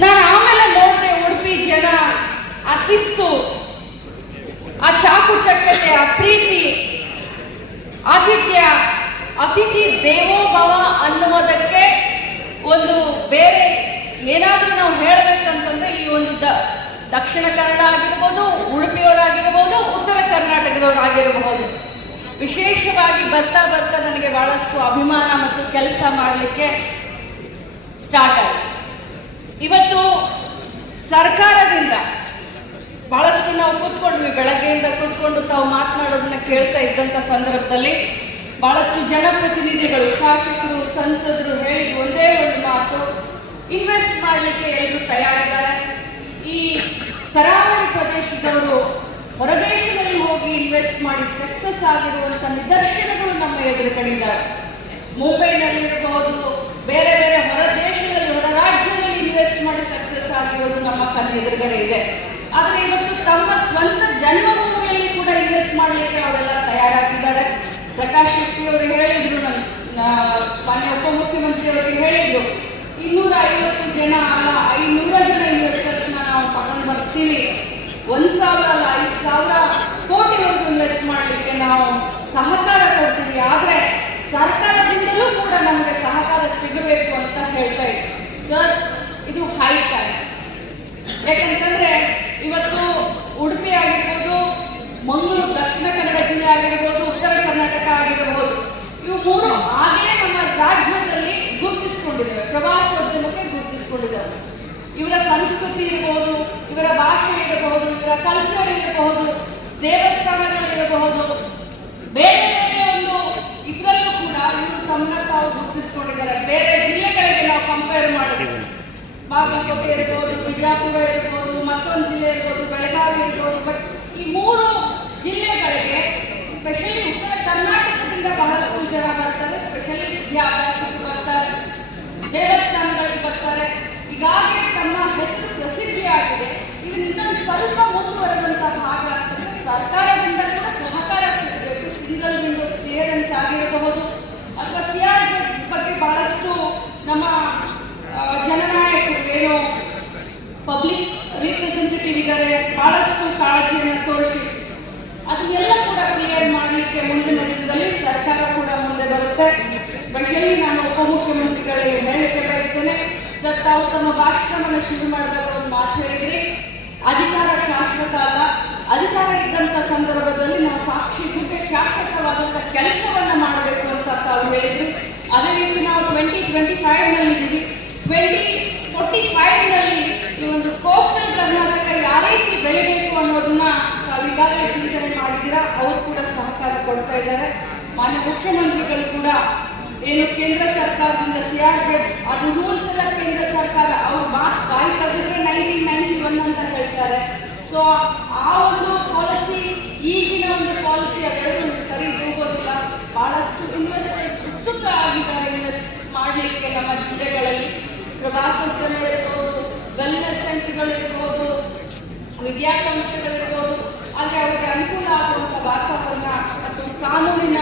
ನಾನು ಆಮೇಲೆ ನೋಡಿದೆ ಉಡುಪಿ ಜನ ಆ ಶಿಸ್ತು, ಆ ಚಾಕು ಚಕ್ರತೆ, ಆ ಪ್ರೀತಿ, ಆತಿಥ್ಯ, ಅತಿಥಿ ದೇವೋಭವ ಅನ್ನುವುದಕ್ಕೆ ಒಂದು ಬೇರೆ ಏನಾದರೂ ನಾವು ಹೇಳಬೇಕಂತಂದ್ರೆ ಈ ಒಂದು ದಕ್ಷಿಣ ಕನ್ನಡ ಆಗಿರ್ಬೋದು, ಉಡುಪಿಯವರಾಗಿರ್ಬೋದು, ಉತ್ತರ ಕರ್ನಾಟಕದವರಾಗಿರಬಹುದು. ವಿಶೇಷವಾಗಿ ಬರ್ತಾ ಬರ್ತಾ ನನಗೆ ಬಹಳಷ್ಟು ಅಭಿಮಾನ ಮತ್ತು ಕೆಲಸ ಮಾಡಲಿಕ್ಕೆ ಸ್ಟಾರ್ಟ್ ಆಯಿತು. ಇವತ್ತು ಸರ್ಕಾರದಿಂದ ಬಹಳಷ್ಟು ನಾವು ಕೂತ್ಕೊಂಡ್ವಿ, ಬೆಳಗ್ಗೆಯಿಂದ ಕೂತ್ಕೊಂಡು ತಾವು ಮಾತನಾಡೋದನ್ನ ಕೇಳ್ತಾ ಇದ್ದಂಥ ಸಂದರ್ಭದಲ್ಲಿ ಬಹಳಷ್ಟು ಜನಪ್ರತಿನಿಧಿಗಳು, ಶಾಸಕರು, ಸಂಸದರು ಹೇಳಿದ ಒಂದೇ ಒಂದು ಮಾತು, ಇನ್ವೆಸ್ಟ್ ಮಾಡಲಿಕ್ಕೆ ಎಲ್ಲರೂ ತಯಾರಿದ್ದಾರೆ. ಈ ಕರಾವಳಿ ಪ್ರದೇಶದವರು ಹೊರದೇಶದಲ್ಲಿ ಹೋಗಿ ಇನ್ವೆಸ್ಟ್ ಮಾಡಿ ಸಕ್ಸಸ್ ಆಗಿರುವಂಥ ನಿದರ್ಶನಗಳು ನಮ್ಮ ಎದುರುಗಡೆಯಿದ್ದಾರೆ. ಮುಂಬೈನಲ್ಲಿರಬಹುದು, ಬೇರೆ ಬೇರೆ ಹೊರ ದೇಶದಲ್ಲಿ, ಹೊರ ರಾಜ್ಯದಲ್ಲಿ ಇನ್ವೆಸ್ಟ್ ಮಾಡಿ ಸಕ್ಸಸ್ ಆಗಿರೋದು ನಮ್ಮ ಕಣ್ಣು ಎದುರುಗಡೆ ಇದೆ. ಆದರೆ ಇವತ್ತು ತಮ್ಮ ಸ್ವಂತ ಜನ್ಮಭೂಮಿಯಲ್ಲಿ ಕೂಡ ಇನ್ವೆಸ್ಟ್ ಮಾಡಲಿಕ್ಕೆ ಅವರೆಲ್ಲ ತಯಾರಾಗಿದ್ದಾರೆ. ಪ್ರಕಾಶ್ ಶೆಟ್ಟಿ ಅವರು ಹೇಳಿದ್ರು, ಮಾನ್ಯ ಉಪಮುಖ್ಯಮಂತ್ರಿ ಅವರಿಗೆ ಹೇಳಿದ್ರು, 250 ಜನ ಅಲ್ಲ 500 ಜನ ಇನ್ವೆಸ್ಟರ್ಸ್ನ ನಾವು ತಗೊಂಡು ಬರ್ತೀವಿ, 1,000 ಅಲ್ಲ 5,000 ಕೋಟಿವರೆಗೂ ಇನ್ವೆಸ್ಟ್ ಮಾಡಲಿಕ್ಕೆ ನಾವು ಸಹಕಾರ ಕೊಡ್ತೀವಿ, ಆದರೆ ಸರ್ಕಾರದಿಂದಲೂ ಕೂಡ ನಮಗೆ ಸಹಕಾರ ಸಿಗಬೇಕು ಅಂತ ಹೇಳ್ತಾ ಇದ್ವಿ. ಸರ್, ಇದು ಹೈ ಟೈಮ್. ಯಾಕಂತಂದ್ರೆ ಇವತ್ತು ಉಡುಪಿ ಆಗಿರ್ಬೋದು, ಮಂಗಳೂರು ದಕ್ಷಿಣ ಕನ್ನಡ ಜಿಲ್ಲೆ ಆಗಿರ್ಬೋದು, ಉತ್ತರ ಕರ್ನಾಟಕ ಆಗಿರಬಹುದು, ಇವು ಮೂರು ಆಗಲೇ ನಮ್ಮ ರಾಜ್ಯದಲ್ಲಿ ಗುರುತಿಸಿಕೊಂಡಿದ್ದಾವೆ, ಪ್ರವಾಸೋದ್ಯಮಕ್ಕೆ ಗುರುತಿಸಿಕೊಂಡಿದ್ದಾವೆ. ಇವರ ಸಂಸ್ಕೃತಿ ಇರಬಹುದು, ಇವರ ಭಾಷೆ ಇರಬಹುದು, ಇವರ ಕಲ್ಚರ್ ಇರಬಹುದು, ದೇವಸ್ಥಾನಗಳಿರಬಹುದು, ಬೇರೆ ಬೇರೆ ಒಂದು ಇದರಲ್ಲೂ ಕೂಡ ಇವರು ತಮ್ಮನ್ನ ತಾವು ಗುರುತಿಸಿಕೊಂಡಿದ್ದಾರೆ. ಬೇರೆ ಜಿಲ್ಲೆಗಳಿಗೆ ನಾವು ಕಂಪೇರ್ ಮಾಡಿದ್ದೀವಿ, ಬಾಗಲಕೋಟೆ ಇರ್ಬೋದು, ಬಿಜಾಪುರ ಇರ್ಬೋದು, ಮತ್ತೊಂದು ಜಿಲ್ಲೆ ಇರ್ಬೋದು, ಬೆಳಗಾವಿ ಇರ್ಬೋದು. ಬಟ್ ಈ ಮೂರು ಜಿಲ್ಲೆಗಳಿಗೆ ಸ್ಪೆಷಲಿ ಉತ್ತರ ಕರ್ನಾಟಕದಿಂದ ಬಹಳಷ್ಟು ಜನ ಬರ್ತಾರೆ. ಸ್ಪೆಷಲಿ ವಿದ್ಯಾಭ್ಯಾಸಕ್ಕೆ ಬರ್ತಾರೆ, ದೇವಸ್ಥಾನಗಳಿಗೆ ಬರ್ತಾರೆ. ಹೀಗಾಗಿ ತಮ್ಮ ಹೆಸರು ಪ್ರಸಿದ್ಧಿಯಾಗಿದೆ. ಇದರಿಂದ ಸ್ವಲ್ಪ ಮುಂದುವರೆದಂತಹ ಭಾಗ ಅಂತಂದ್ರೆ ಸರ್ಕಾರದಿಂದ ಕೂಡ ಸಹಕಾರ ಸಿಗಬೇಕು. ಸಿಂಗಲ್ ವಿಂಡೋ ಕ್ಲಿಯರೆನ್ಸ್ ಆಗಿರಬಹುದು, ಅಥವಾ ಸಿಆರ್ಜೆಡ್ ಬಗ್ಗೆ ಬಹಳಷ್ಟು ನಮ್ಮ ಜನನಾಯಕರು ಏನು ಪಬ್ಲಿಕ್ ರಿಪ್ರೆಸೆಂಟೇಟಿವ್ ಇದ್ದಾರೆ, ಬಹಳಷ್ಟು ಕಾಳಜಿಯನ್ನು ತೋರಿಸಿ ಅದನ್ನೆಲ್ಲ ಕೂಡ ಕ್ಲಿಯರ್ ಮಾಡಲಿಕ್ಕೆ ಮುಂದಿನ ದಿನದಲ್ಲಿ ಸರ್ಕಾರ ಕೂಡ ಮುಂದೆ ಬರುತ್ತೆ. ಸ್ಪೆಷಲಿ ನಾನು ಉಪಮುಖ್ಯಮಂತ್ರಿಗಳಿಗೆ ಹೇಳಲಿಕ್ಕೆ ಬಯಸ್ತೇನೆ, ಸರ್, ತಾವು ತಮ್ಮ ಭಾಷಣವನ್ನು ಶುರು ಮಾಡಿದಾಗ ಒಂದು ಮಾತು ಹೇಳಿದ್ರಿ, ಅಧಿಕಾರ ಶಾಶ್ವತ ಅಲ್ಲ, ಅಧಿಕಾರ ಇದ್ದಂಥ ಸಂದರ್ಭದಲ್ಲಿ ನಾವು ಸಾಕ್ಷಿಗೆ ಶಾಶ್ವತವಾದಂಥ ಕೆಲಸವನ್ನ ಮಾಡಬೇಕು ಅಂತ ತಾವು ಹೇಳಿದ್ರಿ. ಅದೇ ರೀತಿ ನಾವು 2025 ಇದ್ದೀವಿ. 2045 ಈ ಒಂದು ಕೋಸ್ಟಲ್ ಕರ್ನಾಟಕ ಯಾವ ರೀತಿ ಬೆಳಿಬೇಕು ಅನ್ನೋದನ್ನ ನಾವು ಈಗಾಗಲೇ ಚಿಂತನೆ ಮಾಡಿದ್ದೀರಾ. ಅವರು ಕೂಡ ಸಹಕಾರ ಕೊಡ್ತಾ ಇದ್ದಾರೆ. ಮಾನ್ಯ ಮುಖ್ಯಮಂತ್ರಿಗಳು ಕೂಡ ಏನು ಕೇಂದ್ರ ಸರ್ಕಾರದಿಂದ ಸಿಆರ್ಜೆಡ್ ಅದು ರೂಲ್ಸ್ ಎಲ್ಲ ಕೇಂದ್ರ ಸರ್ಕಾರ ಅವ್ರ ಮಾತು ಬಾಯಿ ತೆಗೆದ್ರೆ 1991 ಅಂತ ಹೇಳ್ತಾರೆ. ಸೊ ಆ ಒಂದು ಪಾಲಿಸಿ, ಈಗಿನ ಒಂದು ಪಾಲಿಸಿ ಅದೆರಡು ಸರಿ ಹೋಗೋದಿಲ್ಲ. ಬಹಳಷ್ಟು ಇನ್ವೆಸ್ಟರ್ಸ್ ಉತ್ಸುಕ ಆಗಿದ್ದಾರೆ ಇನ್ವೆಸ್ಟ್ ಮಾಡಲಿಕ್ಕೆ ನಮ್ಮ ಜಿಲ್ಲೆಗಳಲ್ಲಿ. ಪ್ರವಾಸೋದ್ಯಮ ಇರ್ಬೋದು, ವೆಲ್ನೆಸ್ ಸೆಂಟರ್ಗಳಿರ್ಬೋದು, ವಿದ್ಯಾಸಂಸ್ಥೆಗಳಿರ್ಬೋದು, ಆದರೆ ಅವರಿಗೆ ಅನುಕೂಲ ಆಗುವಂಥ ವಾತಾವರಣ ಮತ್ತು ಕಾನೂನಿನ